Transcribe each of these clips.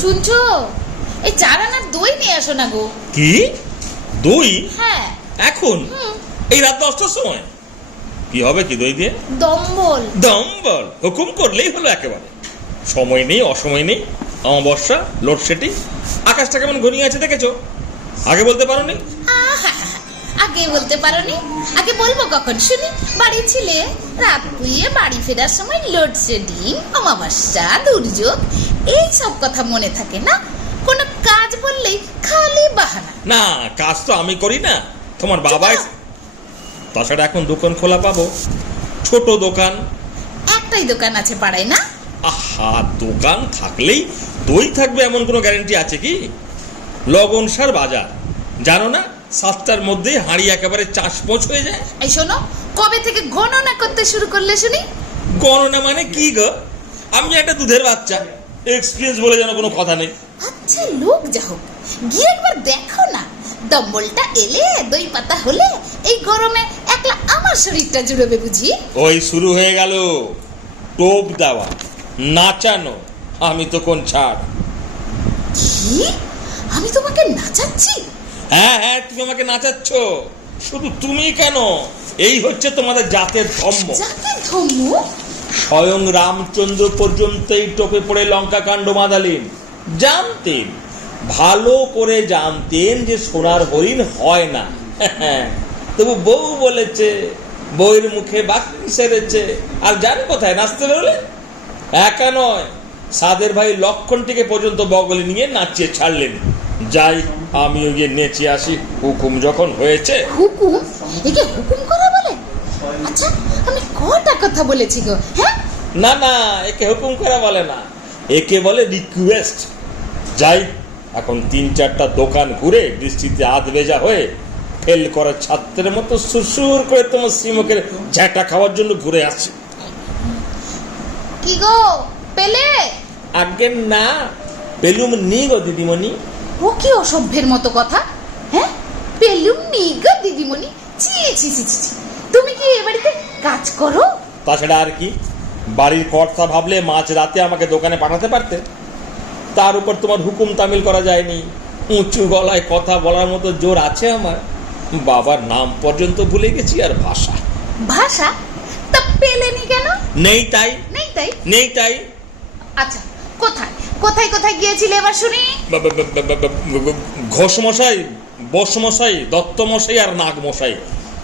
শুনছো, এই 4 আনার দই নিয়ে আসো না গো। কি দই? হ্যাঁ এখন এই রাত 10টার সময়? কি হবে কি দই দিয়ে? দম্বল। দম্বল হুকুম করলেই হলো একেবারে। সময় নেই, অসময় নেই, অমাবস্যা, লোডশেডিং, আকাশটা কেমন ঘনিয়ে আছে দেখেছো? আগে বলতে পারোনি? আগে বলতে পারোনি? আগে বলবো কখন শুনি? বাড়ি ছিলে, রাত পুড়িয়ে বাড়ি ফেরার সময় লোডশেডিং, অমাবস্যা, দুর্যোগ, এই সব কথা মনে থাকে না? কোনো কাজ বললেই খালি বাহানা। না, কাজ তো আমি করি না, তোমার বাবাই। তাছাড়া এখন দোকান খোলা পাবো, ছোট দোকান। একটাই দোকান আছে পাড়ায় না? আহা, দোকান থাকলেই দই থাকবে এমন কোনো গ্যারান্টি আছে কি? লগনসার বাজার জানো না, 7টার মধ্যেই হাঁড়ি একেবারে চাষপোঁচ হয়ে যায়। এই শোনো, কবে থেকে গণনা করতে শুরু করলে শুনি? গণনা মানে কি গো? আমি একটা দুধের বাচ্চা, এক্সপিরিয়েন্স বলে যেন কোনো কথা নেই। আচ্ছা লোক যা হোক, গিয়ে একবার দেখো না, দম্বলটা এলে দই পাতা হলে এই গরমে একলা আমার শরীরটা জুড়বে বুঝি। ওই শুরু হয়ে গেল টোপ দেওয়া, নাচানো। আমি তো কোন ছাড়? কি? আমি তোমাকে নাচাচ্ছি? হ্যাঁ হ্যাঁ, তুমি আমাকে নাচাচ্ছ। শুধু তুমি কেন, এই হচ্ছে তোমাদের জাতের ধর্ম। জাতের ধর্ম? স্বয়ং রামচন্দ্র পর্যন্ত এই টোপে পড়ে লঙ্কা কাণ্ড বাঁধালেন। জানতেন, ভালো করে জানতেন যে সোনার হরিণ হয় না। তবু বউ বলেছে, বউয়ের মুখে বাকি সেরেছে। আর জানে কোথায় নাচতে বেরোলে? একা নয়, সাদের ভাই লক্ষণটিকে পর্যন্ত বগলে নিয়ে নাচিয়ে ছাড়লেন। যাই, আমিও গিয়ে নেচে আসি, হুকুম যখন হয়েছে। হুকুম? একে হুকুম করা বলে? আচ্ছা, আমি কটা কথা বলেছি গো? হ্যাঁ না না, একে হুকুম করা বলে না, একে বলে রিকোয়েস্ট। যাই, এখন 3-4টা দোকান ঘুরে বৃষ্টিতে আধ ভেজা হয়ে ফেল করা ছাত্রের মতো সুসুর করে তোমার শ্রীমুখের ঝ্যাঁটা খাওয়ার জন্য ঘুরে আসছি। কি গো, পেলে? আগে না, পেলুম নি গো দিদিমণি। ও কি অসভ্যের মতো কথা? হ্যাঁ, পেলুম নি গো দিদিমণি? ছি ছি ছি ছি, তুমি কি এ বাড়িতে কাজ করো? তাছাড়া আর কি, বাড়ির কর্তা ভাবলে মাঝ রাতে আমাকে দোকানে পাঠাতে পারতে। তার উপর তোমার হুকুম তামিল করা যায়নি। উঁচু গলায় কথা বলার মতো জোর আছে আমার। বাবার নাম পর্যন্ত ভুলে গেছি, আর ভাষা। ভাষা? তা পেলেনি কেন? নেই তাই। নেই তাই? নেই তাই। আচ্ছা, কোথায় কোথায় কোথায় গিয়েছিলে এবার শুনি? ঘোষ মশাই, বস মশাই, দত্ত মশাই আর নাগ মশাই,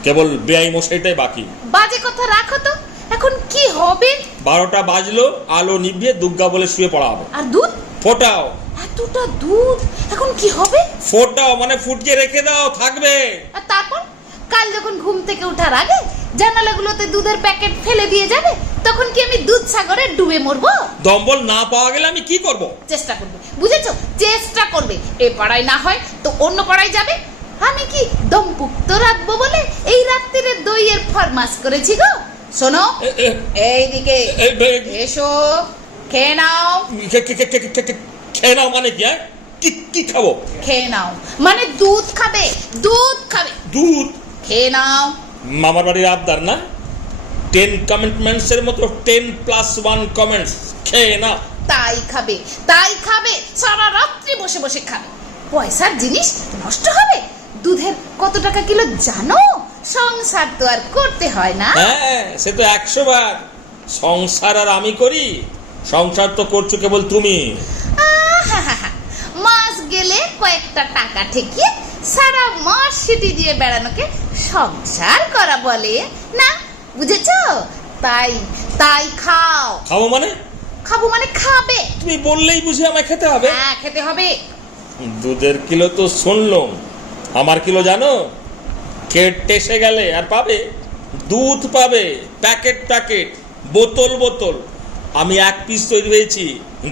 কেবল বেআই মশাইটাই বাকি। বাজে কথা রাখো তো, এখন কি হবে? 12টা বাজলো, আলো নিভিয়ে দুর্গা বলে শুয়ে পড়া হবে। আর দুধ? ফোটাও। এতটা দুধ এখন কি হবে? ফোটাও মানে ফুটিয়ে রেখে দাও, থাকবে। আর তারপর কাল যখন ঘুম থেকে ওঠার আগে জানালাগুলোতে দুধের প্যাকেট ফেলে দিয়ে যাবে, তখন কি আমি দুধ সাগরে ডুবে মরবো? দম্বল না পাওয়া গেলে আমি কি করব? চেষ্টা করবে, বুঝেছো? চেষ্টা করবে। এ পাড়ায় না হয় তো অন্য পাড়ায় যাবে। আমি কি দমপুক্ত রাখবো বলে এই রাত্রিরে দইয়ের ফরমাস করেছি গো? শোনো, এইদিকে এসো, খেয়ে নাও। খেয়ে নাও মানে কি? কি খাবো? খেয়ে নাও মানে দুধ খাবে, দুধ খাবে। দুধ? খেয়ে নাও। মামার বাড়ির আবদার না? 10 কমিটমেন্টস এর মতো 10+1 কমেন্টস। খেয়ে না? তাই খাবে, তাই খাবে, সারা রাত্রি বসে বসে খাবে। পয়সার জিনিস নষ্ট হবে। দুধের কত টাকা কিলো জানো? সংসার তো আর করতে হয় না। হ্যাঁ, সে তো 100 বার। সংসার আর আমি করি? সংসার তো করছো কেবল তুমি। মাস গেলে কয়েকটা টাকা ঠেকিয়ে সারা মাস সিটি দিয়ে বেড়ানোকে সংসার করা বলে না, বুঝেছো? তাই তাই খাও। খাবো মানে? খাবো মানে খাবে। তুমি বললেই বুঝি আমায় খেতে হবে? হ্যাঁ, খেতে হবে। দুধের কিলো তো শুনলাম, আমার কিলো জানো? খেট টেসে গেলে আর পাবে? দুধ পাবে প্যাকেট প্যাকেট, বোতল বোতল। আমি 1 পিস তৈরি হয়েছি,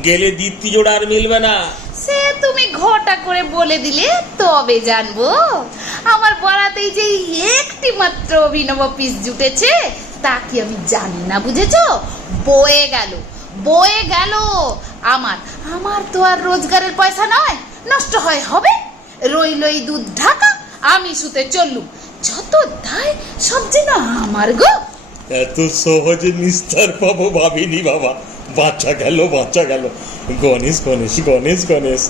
গেলে দ্বিতীয় জোড়া আর মিলবে না। সে তুমি ঘটা করে বলে দিলে তবে জানবো। আমার বরাতেই যে একটি মাত্র অভিনব পিস জুটেছে তা কি আমি জানি না, বুঝেছো? বয়ে গেল, বয়ে গেল। আমার আমার তো আর রোজগারের পয়সা নয়, নষ্ট হয় হবে। রইলই দুধ ঢাকা, আমি শুতে চললুম। যত দায় সব যেন আমার গো। এত সহজে নিস্তার পাবো ভাবিনি বাবা, বাচ্চা গেল গণেশ গণেশ গণেশ গণেশ।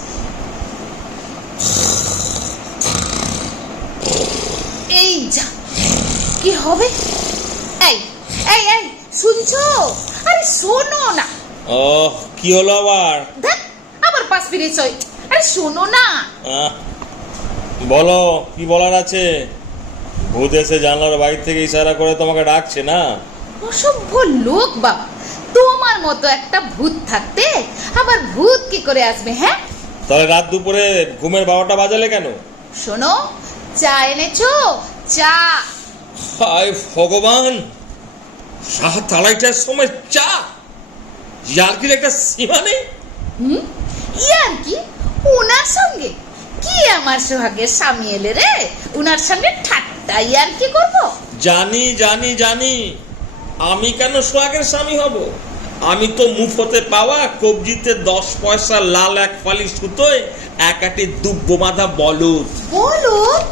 এই যা, কি হবে? এই এই এই শুনছো? আরে শোনো না। ও কি হলো আবার? দেখ আবার পাশ ফিরেছ। আরে শোনো না। বলো কি বলার আছে? ভূত এসে জানলার বাইরে থেকে ইশারা করে তোমাকে ডাকছে না? অসভ্য লোক বাবা, তোমার মতো একটা ভূত থাকতে আবার ভূত কি করে আসবে? হ্যাঁ, তাহলে রাত দুপুরে ঘুমের 12টা বাজালে কেন? শোনো, চা এনেছো? চা। হায় ভগবান, রাত 2:30টার সময় চা? ইয়ার্কির একটা সীমা নেই? ইয়ার কি? উনার সঙ্গে কি আমার সোহাগের স্বামী এলে রে, উনার সঙ্গে ঠাট্টা ইয়ার কি করবো? জানি জানি জানি, আমি কেন সোহাগের স্বামী হব? আমি তো মুফতে পাওয়া কবজিতে 10 পয়সা লাল এক ফালি সুতোয় একাটি দুব্ব বাঁধা বলদ। বলদ?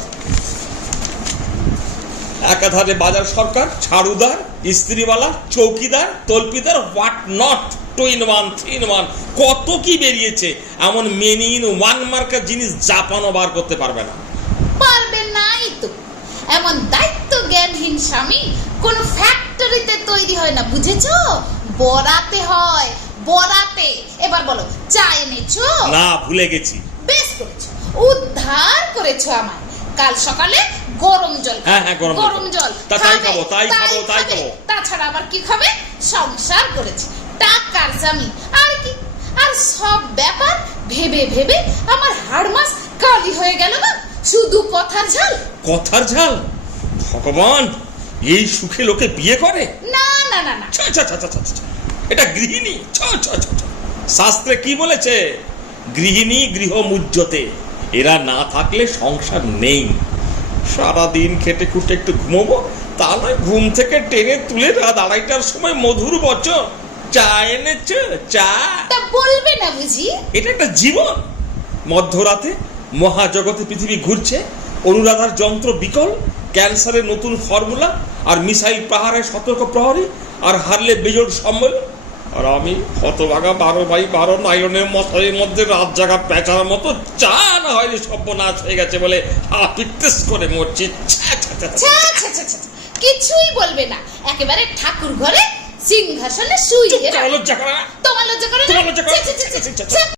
একাধারে বাজার সরকার, ছাড়ুদার, ইস্ত্রিওয়ালা, চৌকিদার, তলপিদার, হোয়াট নট, 2 in 1, 3 in 1, কত কি বেরিয়েছে। এমন মেনি ইন ওয়ান মার্কার জিনিস জাপানও বার করতে পারবে না। পারবে নাই তো। এমন দায়িত্ব জ্ঞানহীন স্বামী কোন ফ্যাক্টরিতে তৈরি হয় না, বুঝেছো? বরাতে হয়, বরাতে। এবার বলো, চা এনেছো? না, ভুলে গেছি। বেশ করেছো, উদ্ধার করেছো আমায়। কাল সকালে গরম জল। হ্যাঁ, গরম জল তাই খাবো, তাই খাবো। তাছাড়া আবার কি খাবে? সংসার করেছে, টাকার স্বামী, আর কি? আর সব ব্যাপার ভেবে ভেবে আমার হাড় মাস কালি হয়ে গেল না, শুধু কথার ঝাল। কথার ঝাল? ভগবান, এই সুখে লোকে বিয়ে করে? না না না না, এটা গৃহিণী। শাস্ত্রে কি বলেছে? গৃহিণী গৃহ মুজ্জতে। এরা না থাকলে সংসার নেই। সারাদিন খেটে খুঁটে একটু ঘুমোবো, তা নয় ঘুম থেকে টেনে তুলে রাত 2:30টার সময় মধুর বচন, চা এনেছে? চা? তা বলবে না বুঝি? এটা একটা জীবন। মধ্যরাতে মহাজগতে পৃথিবী ঘুরছে, অনুরাধার যন্ত্র বিকল, ক্যান্সারের নতুন ফর্মুলা, আর মিসাইল পাহাড়ের সতর্ক প্রহরী, আর হারলে বেজোড় সম্মেলন। আর আমি হতভাগা 12x12 নাইলনের মশারির মধ্যে রাত জাগা পেঁচার মতো চা না হয়নি সর্বনাশ হয়ে গেছে বলে পিত্তেস করে মরছি। কিছুই বলবে না, একেবারে ঠাকুর ঘরে সিংহাসনে শুয়ে। লজ্জা করে না? তোমার লজ্জা করে না? তোমার লজ্জা করে না?